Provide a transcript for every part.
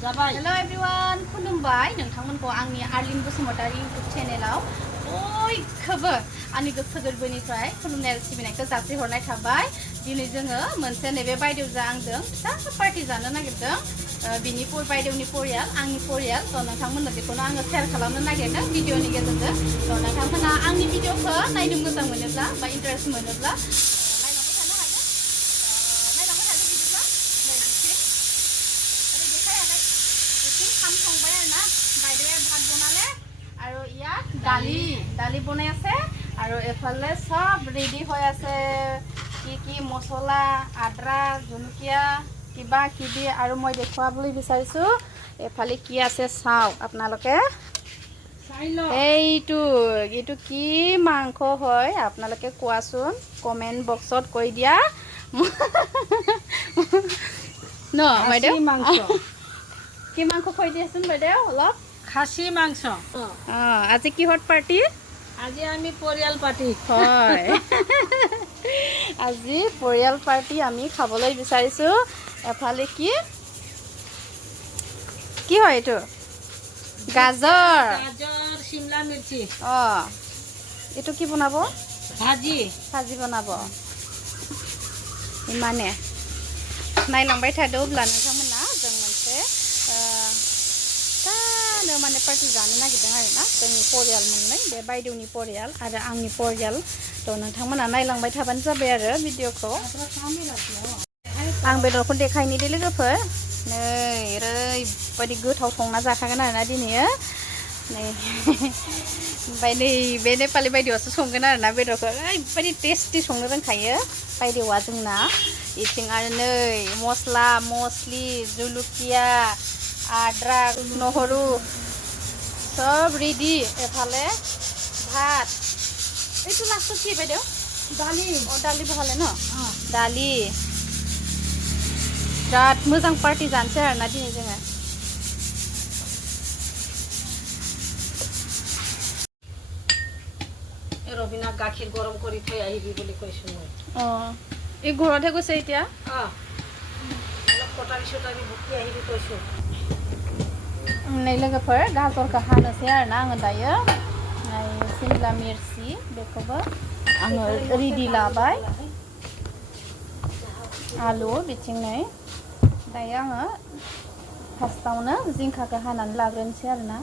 Hello everyone, खुलुमबाय नोंथांमोनखौ आंनि Arlene Basumatary YouTube चेनेलाव बयखौबो आंनि गोसो गोरबोनिफ्राय खुलुमनाय सिबिनायखौ जासिहरनाय थाबाय। दिनै जोङो मोनसे नैबे बायदेवजों आंजों फिसा पार्टी जानो नागिरदों। बिनि बायदेवनि परियाल आंनि परियाल थ' नोंथांमोननो बेखौनो आङो शेयार खालामनो नागिरदों भिडिअनि गेजेरजों। थ' नोंथांमोना आंनि भिडिअखौ नायनो मोजां मोनोब्ला बा इन्टारेस्ट मोनोब्ला दाली बनाई आसे और एफाले सब रेडी हो आसे की मसला आद्रा जलकिया किबा किबि और मैं देखुवाबले बिचारिছো एफाले की आसे चाव आपनालोके এইটো কি মাংস হয় आपनालोके কোৱাচোন कमेन्ट बक्सत কৈ দিয়া ন বাইদেউ কি মাংস কৈ দিয়াচোন বাইদেউ অলপ খাসি মাংস আজি কি হট পার্টি আজি আমি পৰিয়াল পাৰ্টি হয় আজি পৰিয়াল পাৰ্টি আমি খাবলৈ বিচাৰিছো এফালে কি কি হয় এটো গাজৰ শিমলা মিৰ্চি এটো কি বনাব ভাজি বনাব ইমানে नायलांबाय थादोब्ला नोंथांमोना जों मोनसे माने पार्टी जानो नागिरदों आरोना जोंनि परियाल मोननै बे बायदेवनि परियाल आरो आंनि परियाल थ' नोंथांमोना नायलांबाय थाबानो जाबाय आरो भिडिअखौ आं बेदरखौ देखायनि दे लोगोफोर नै ओरैबायदि गोथाव संना जाखागोन आरोना दिनै नै ओमफ्राय नै बे नेपालि बायदेवासो संगोन आरोना बेदरखौ ओरैबायदि टेस्टि संनो रोंखायो बायदेवा जोंना इथिं आरो नै मस्ला मस्लि जुलुकिया आद्रा নহৰু सब रेडी एफाले भात এইটো লাষ্টত কি বাইদেউ दालि बहाले न दालि बिराद मोजां पार्टी जानोसै आरोना दिनै जोङो ৰবিনা গাখীৰ গৰম কৰি থৈ আহিবি বুলি কৈছো মই এই ঘৰতে গৈছে এতিয়া অলপ কটাৰী চটাৰী বুকি আহিবি কৈছো नै लोगोफोर गाजरखौ हानोसै आरोना आङो दायो सिमला मिर्चि बेखौबो आङो रेडि लाबाय आलु बिथिं नै दायो आङो फार्स्टआवनो जिंखाखौ हानानै लाग्रोनोसै आरोना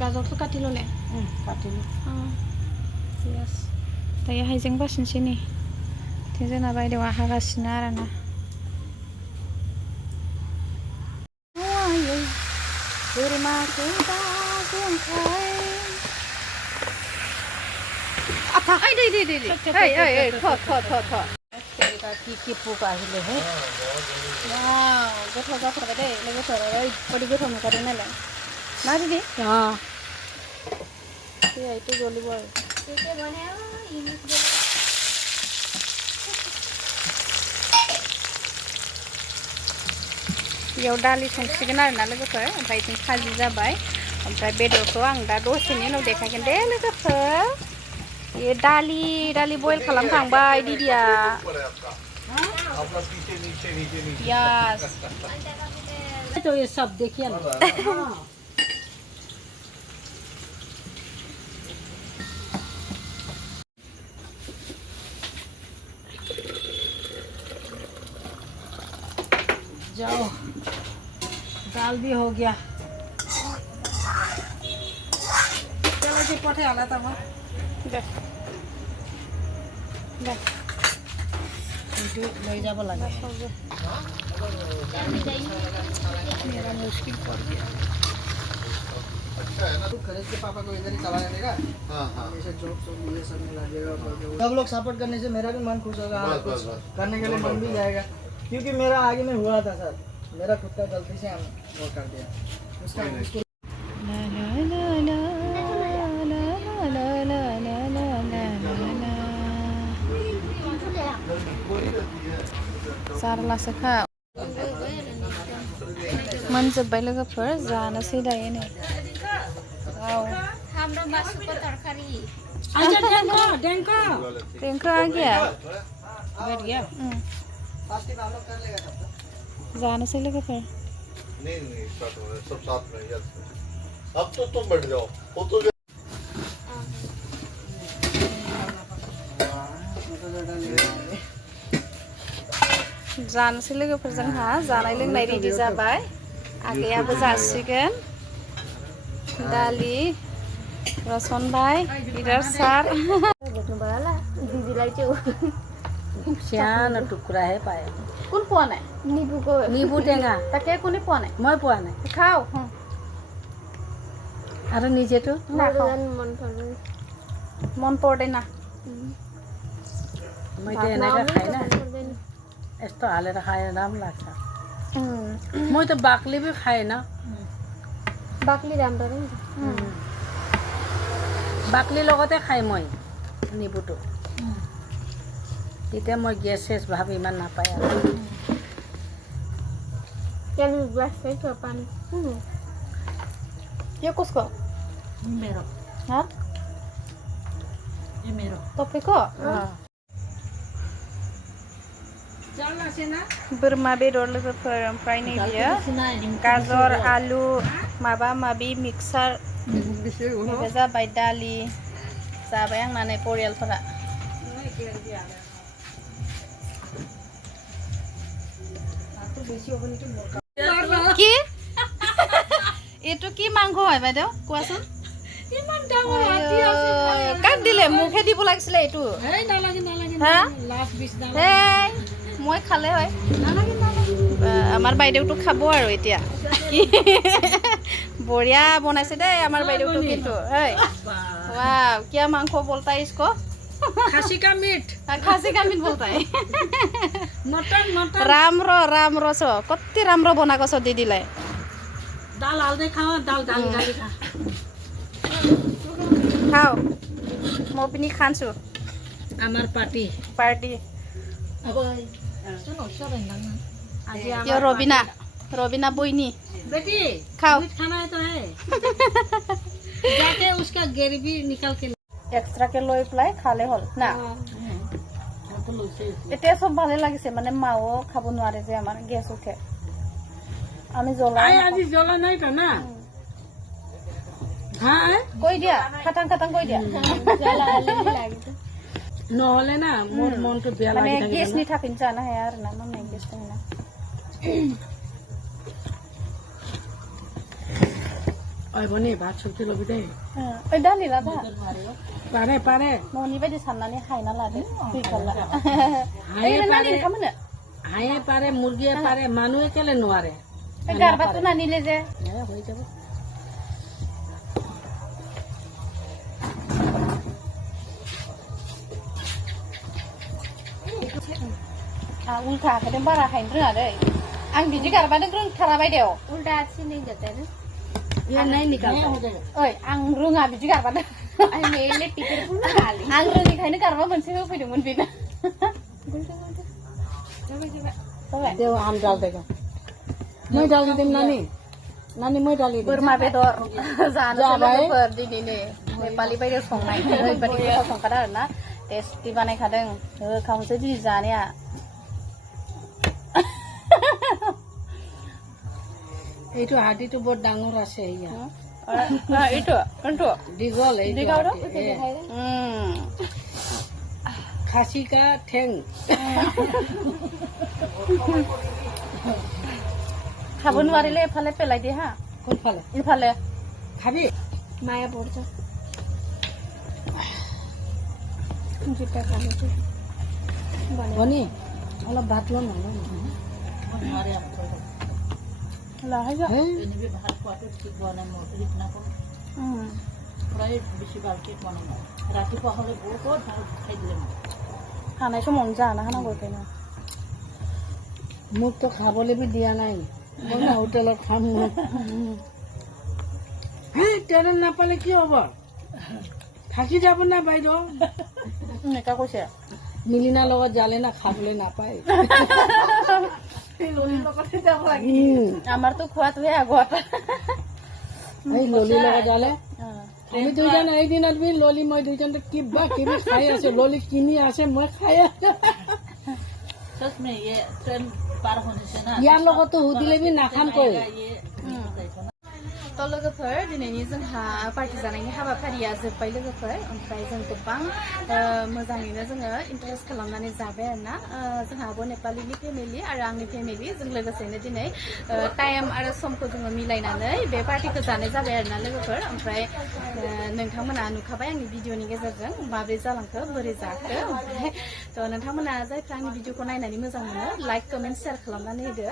गाजरखौ काटिलो ने काटिलो पियाज दायो हाइजें बासिनोसै नै जोंना बायदेवा हागासिनो आरोना কি পোক আহিলে হে गोथाव जाथारबाय दे लोगोफोर ओरैबायदि गोथाव नुखादों नालाय ना दिदी এইটো জ্বলিব আৰু बेयाव दालि संसिगोन आरोना लोगोफोर ओमफ्राय बिथिं भाजि जाबाय ओमफ्राय बेदरखौ आं दा दसेनि उनाव देखायगोन दे लोगोफोर ये दालि बयल खालामखांबाय दिदिया यस तो ये सब देखिए ना जाओ दाल भी हो गया चलो जी पठे आला था मैं ले যাব লাগে मेरा मुश्किल पड़ गया अच्छा है ना तू खरीद के पापा को इधर ही चला जाएगा ऐसे जॉब ये सब में लगेगा सब लोग सपोर्ट करने से मेरा भी मन खुश होगा कुछ करने के लिए मन भी जाएगा क्योंकि मेरा आगे में हुआ था सर मेरा खुद का गलती से हम वो कर दिया उसका सारला सेखा मोनजोब्बाय लोगोफोर जानोसै दायो नै वाव देंखो आ गया जानोसै लोगोफोर नहीं स्टार्ट हो रहा है सब साथ में यस अब तो तुम बैठ जाओ फोटो जानोसै लोगोफोर जोंहा जानाय लोंनाय रेडि जाबाय आगैयाबो जासिगोन दालि रसन भाई इधर सार सियानो टुकुरा हे पाए কোন পোৱা নাই नींबू टेंगा তাকে কোনে পোৱা নাই मैं पोआ नहीं খাও अरे नीचे तो মন পৰে না मैं टेने का खाए ना यस्तो हालेर खाए राम्रो लाग्छ म त बाक्ली भी खाए ना বাকলি राम्रो नि बाक्ली लगते खाए मैं निबुटो তেতিয়া মই গেছ চেছ ভাব ইমান নাপায় আৰু यो कसको मेरो हाँ ये मेरो तपाईँको चल्ला बोरमा बेदर लोगोफोर ओमफ्राय नै बियो गाजर आलु माबा माबि मिक्सार बे जाबाय दालि जाबाय आंनानै परियालफोरा কি এইটো কি মাংস হয় বাইদেউ কোৱাচোন ইমান ডাঙৰ হাতী আছে কাট দিলে মুখে দিব লাগিছিলে এইটো এই নালাগে নালাগে হা লাভ বিছ নালাগে হেই মই খালে হয় নালাগে নালাগে আমাৰ বাইদেউটো খাব আৰু এতিয়া কি বঢ়িয়া বনাইছে দেই আমাৰ বাইদেউটো কিন্তু হেই वाव क्या मांगो बोलता है इसको खासी का मीट बोलता है मटन मटन राम्रो छ कति राम्रो बनाएको छ दिदीलाई दाल हाल्दै खाऊ दाल दाल गाली खा खाऊ म पनि खान्छु আমার পার্টি पार्टी अब सुनो सब आज यो रबिना बहिनी बेटी खाओ मीट खाना है तो है जाके उसका ग्रेवी निकाल के एक्स्ट्रा के লৈ পেলাই খালে হল না এতিয়া সব ভালে লাগিছে মানে মাও খাব নোৱাৰে যে আমাৰ গ্যাস উঠে আমি জ্বলা আজি জ্বলা নাই তো না হ্যাঁ কৈ দিয়া খাটাং কৈ দিয়া জ্বলা লাগে নহলে না মোর মনটো বেয়া মানে লাগি থাকে গ্যাস নি থাকিন জানা है यार ना मन ग्যাস তো না ওই বনি ভাত সবজি লবি দে ওই ডালি লাদা পারে পারে न'नि बायदि साननानै हायना लादो फैखाला हाये এই पारे नानि खामनो हाये पारे मुर्गीए पारे মানুহে কেলে নোৱাৰে गारबाটো नानिले जे হৈ যাব उल्था आखाइजों बारा हायनो रोङा दै आं बिदि गारबानो रोंथारा बायदेव उल्टा अच्छी नहीं जाता है ना ये नहीं निकालता ओइ आं रोङा बिदि गारबानो मेले टिकट फुल खाली आं रोङिखायनो गारबा मोनसे होफैदोंमोन बेनो जाबाय देव आम डाल देगा मैं डाल दी नानी नानी मैं डाली बोरमा बेदर जानो लोगोफोर दिनैनो नेपालि बायदेव संनाय ओरैबायदि गोथाव संखादों आरोना टेस्टि बानायखादों होखामोसै दिनै जानाया এইটো হাতীটো বৰ ডাঙৰ আছে ইয়া এইটো কোনটো দীঘল এই দীঘলটো খাচী কা ঠেং খাব নোৱাৰিলে এফালে পেলাই দিয়ে হা কোনফালে ইফালে খাবি माया पड़ता বনি অলপ ভাত ল'ম লাহে যা हानाय समावनो जाना होनांगौ बेनो মোক তো খাবলৈ বি দিয়া নাই মই না হোটেলত খাম হেই ট্ৰেইন নাপালে কি হ'ব থাকি যাব না বাইদেউ এনেকা কৈছে মিলিনাৰ লগত জালে না খাবলৈ নাপায় আমাৰতো খোৱাটোহে আগত এই ললি লগত যালে আমি দুইজন এইদিনত বি ললি মই দুইজন কিবা কিবি খাই আছো ললি কিনি আছে মই খাই আছো ইয়াৰ লগতো সুধিলে বি নাখাম কৈ थ' लोगोफोर दिनैनि जोंहा पार्टि जानायनि हाबाफारिया जोब्बाय लोगोफोर ओमफ्राय जों गोबां मोजाङैनो जोङो इन्टारेस्ट खालामनानै जाबाय आरोना जोंहाबो नेपालिनि फेमिलि आरो आंनि फेमिलि जों लोगोसेनो दिनै टाइम आरो समखौ जोङो मिलायनानै बे पार्टिखौ जानाय जाबाय आरोना लोगोफोर ओमफ्राय नोंथांमोना नुखाबाय आंनि भिडिअनि गेजेरजों माबोरै जालांखो बोरै जाखो ओमफ्राय थ' नोंथांमोना जायफ्रा आंनि भिडिअखौ नायनानै मोजां मोनो लाइक कमेन्ट शेयार खालामनानै होदो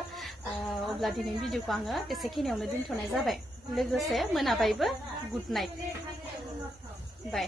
अब्ला दिनैनि भिडिअखौ आङो एसेखिनियावनो दोनथ'नाय जाबाय लोगोसे मोनाबायबो गुड नाइट बाय